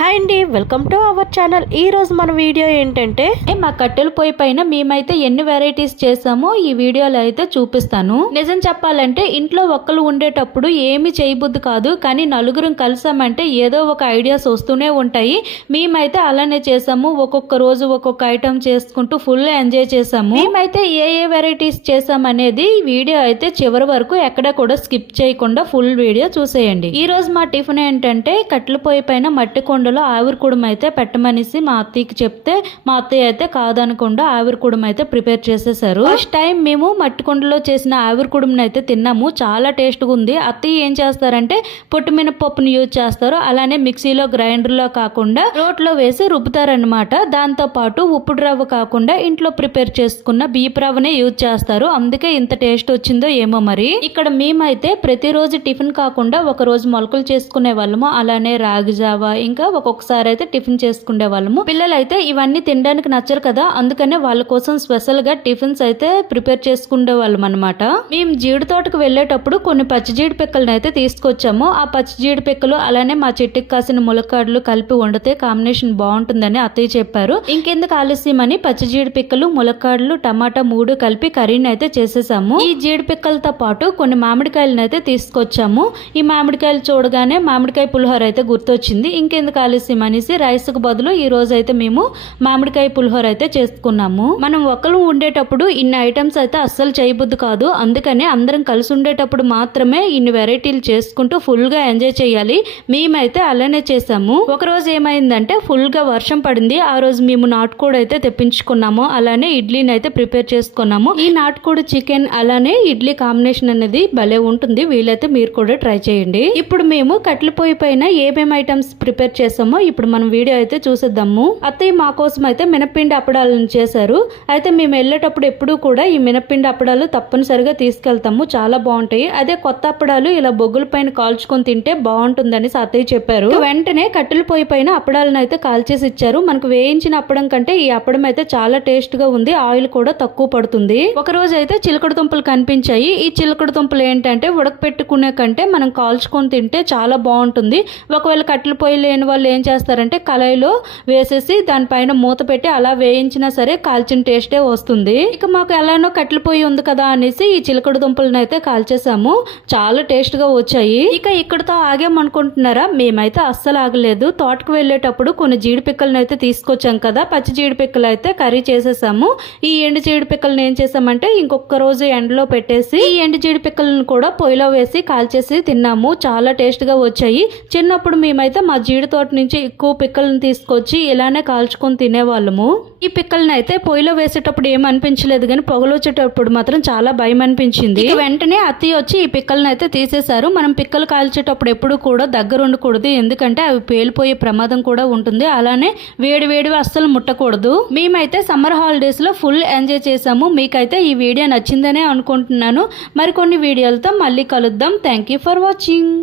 Hi అండి, welcome to our channel. ఈ రోజు మన వీడియో ఏంటంటే మా కట్టెల పొయ్యి పైన మేమైతే ఎన్ని వెరైటీస్ చేసామో ఈ వీడియోలో అయితే చూపిస్తాను. నిజం చెప్పాలంటే ఇంట్లో ఒక్కరు ఉండేటప్పుడు ఏమి చేయబుద్ధి కాదు, కానీ నలుగురం కలిసామంటే ఏదో ఒక ఐడియాస్ వస్తూనే ఉంటాయి. మేమైతే అలానే చేసాము. ఒక్కొక్క రోజు ఒక్కొక్క ఐటమ్ చేసుకుంటూ ఫుల్ ఎంజాయ్ చేసాము. మేమైతే ఏ వెరైటీస్ చేసామనేది వీడియో అయితే చివరి వరకు ఎక్కడ కూడా స్కిప్ చేయకుండా ఫుల్ వీడియో చూసేయండి. ఈ రోజు మా టిఫిన్ ఏంటంటే కట్టెల పొయ్యి పైన మట్టి కొండలో ఆవిరికుడుం అయితే పెట్టమనేసి మా అత్తయ్యకి చెప్తే మా అత్తయ్య అయితే కాదనకుండా ఆవిరికుడుం అయితే ప్రిపేర్ చేసేసారు. ఫస్ట్ టైం మేము మట్టి కొండలో చేసిన ఆవిరికుడుం అయితే తిన్నాము. చాలా టేస్ట్గా ఉంది. అత్తయ్య ఏం చేస్తారంటే పొట్టు మినపప్పుని యూజ్ చేస్తారు. అలానే మిక్సీలో గ్రైండర్లో కాకుండా రోట్లో వేసి రుబ్బుతారనమాట. దాంతో పాటు ఉప్పుడు రవ్వ కాకుండా ఇంట్లో ప్రిపేర్ చేసుకున్న బియ్యపు రవ్వనే యూజ్ చేస్తారు. అందుకే ఇంత టేస్ట్ వచ్చిందో ఏమో మరి. ఇక్కడ మేమైతే ప్రతిరోజు టిఫిన్ కాకుండా ఒక రోజు మొలకలు చేసుకునే వాళ్ళము. అలానే రాగి జావా ఇంకా ఒక్కొక్కసారి అయితే టిఫిన్ చేసుకునే వాళ్ళము. పిల్లలు అయితే ఇవన్నీ తినడానికి నచ్చరు కదా, అందుకనే వాళ్ళ కోసం స్పెషల్ గా టిఫిన్స్ అయితే ప్రిపేర్ చేసుకునే వాళ్ళం అనమాట. మేము జీడి తోటకు వెళ్ళేటప్పుడు కొన్ని పచ్చి జీడి పిక్కలను అయితే తీసుకొచ్చాము. ఆ పచ్చి జీడి పిక్కలు అలానే మా చెట్టుకి కాసిన ములక్కాడలు కలిపి వండితే కాంబినేషన్ బాగుంటుందని అత్తయ్య చెప్పారు. ఇంకెందుకు ఆలస్యం అని పచ్చి జీడి పిక్కలు ములక్కాడలు టమాటా 3 కలిపి కర్రీని అయితే చేసేసాము. ఈ జీడి పిక్కలతో పాటు కొన్ని మామిడికాయలను అయితే తీసుకొచ్చాము. ఈ మామిడికాయలు చూడగానే మామిడికాయ పులిహోర అయితే గుర్తొచ్చింది. ఇంకెందుకు ఆలస్యం అనేసి రైస్ కు బదులు ఈ రోజు అయితే మేము మామిడికాయ పులిహోర అయితే చేసుకున్నాము. మనం ఒకరు ఉండేటప్పుడు ఇన్ని ఐటమ్స్ అయితే అస్సలు చేయబుద్ది కాదు. అందుకనే అందరం కలిసి ఉండేటప్పుడు మాత్రమే ఇన్ని వెరైటీలు చేసుకుంటూ ఫుల్ గా ఎంజాయ్ చేయాలి. మేమైతే అలానే చేసాము. ఒక రోజు ఏమైందంటే ఫుల్ గా వర్షం పడింది. ఆ రోజు మేము నాటుకోడి అయితే తెప్పించుకున్నాము. అలానే ఇడ్లీని అయితే ప్రిపేర్ చేసుకున్నాము. ఈ నాటుకోడి చికెన్ అలానే ఇడ్లీ కాంబినేషన్ అనేది భలే ఉంటుంది. వీలైతే మీరు కూడా ట్రై చేయండి. ఇప్పుడు మేము కట్టెల పొయ్యి పైన ఏమేమి ఐటమ్స్ ప్రిపేర్ చేసామో ఇప్పుడు మనం వీడియో అయితే చూసేద్దాము. అత్తయ్య మా కోసం అయితే మినప్పిండి అప్పడాలను చేశారు. అయితే మేము వెళ్ళేటప్పుడు ఎప్పుడు కూడా ఈ మినప్పిండి అప్పడాలు తప్పనిసరిగా తీసుకెళ్తాము. చాలా బాగుంటాయి. అదే కొత్త అప్పడాలు ఇలా బొగ్గుల పైన కాల్చుకొని తింటే బాగుంటుందని అత్తయ్య చెప్పారు. వెంటనే కట్టెల పొయ్యి పైన అప్పడాలను అయితే కాల్చేసి ఇచ్చారు. మనకు వేయించిన అప్పడం కంటే ఈ అప్పడం అయితే చాలా టేస్ట్ గా ఉంది. ఆయిల్ కూడా తక్కువ పడుతుంది. ఒక రోజు అయితే చిలకడ దుంపలు కనిపించాయి. ఈ చిలకడ దుంపలు ఏంటంటే ఉడకపెట్టుకునే కంటే మనం కాల్చుకొని తింటే చాలా బాగుంటుంది. ఒకవేళ కట్టెల పొయ్యి లేని వాళ్ళు ఏం చేస్తారంటే కళాయిలో వేసేసి దానిపైన మూత పెట్టి అలా వేయించినా సరే కాల్చిన టేస్టే వస్తుంది. ఇక మాకు ఎలానో కట్టెల పొయ్యి ఉంది కదా అనేసి ఈ చిలకడ దుంపలను అయితే కాల్చేసాము. చాలా టేస్ట్ గా వచ్చాయి. ఇక ఇక్కడతో ఆగామనుకుంటున్నారా? మేమైతే అస్సలు ఆగలేదు. తోటకు వెళ్ళేటప్పుడు కొన్ని జీడి పిక్కలను అయితే తీసుకొచ్చాం కదా, పచ్చి జీడి పిక్కలు అయితే కర్రీ చేసేసాము. ఈ ఎండు జీడి పిక్కలను ఏం చేసామంటే ఇంకొక రోజు ఎండలో పెట్టేసి ఈ ఎండు జీడి పిక్కలను కూడా పొయ్యిలో వేసి కాల్చేసి తిన్నాము. చాలా టేస్ట్ గా వచ్చాయి. చిన్నప్పుడు మేమైతే మా జీడి తోట నుంచి ఎక్కువ పిక్కలను తీసుకొచ్చి ఇలానే కాల్చుకొని తినేవాళ్ళము. ఈ పిక్కలను అయితే పొయ్యిలో వేసేటప్పుడు ఏమనిపించలేదు, కానీ పొగలు వచ్చేటప్పుడు మాత్రం చాలా భయం అనిపించింది. వెంటనే అత్తయ్య వచ్చి ఈ పిక్కలను అయితే తీసేశారు. మనం పిక్కలు కాల్చేటప్పుడు ఎప్పుడు కూడా దగ్గర ఉండకూడదు, ఎందుకంటే అవి పేలిపోయే ప్రమాదం కూడా ఉంటుంది. అలానే వేడివేడివి అస్సలు ముట్టకూడదు. మేమైతే సమ్మర్ హాలిడేస్ లో ఫుల్ ఎంజాయ్ చేసాము. మీకైతే ఈ వీడియో నచ్చిందనే అనుకుంటున్నాను. మరికొన్ని వీడియోలతో మళ్ళీ కలుద్దాం. Thank you for watching.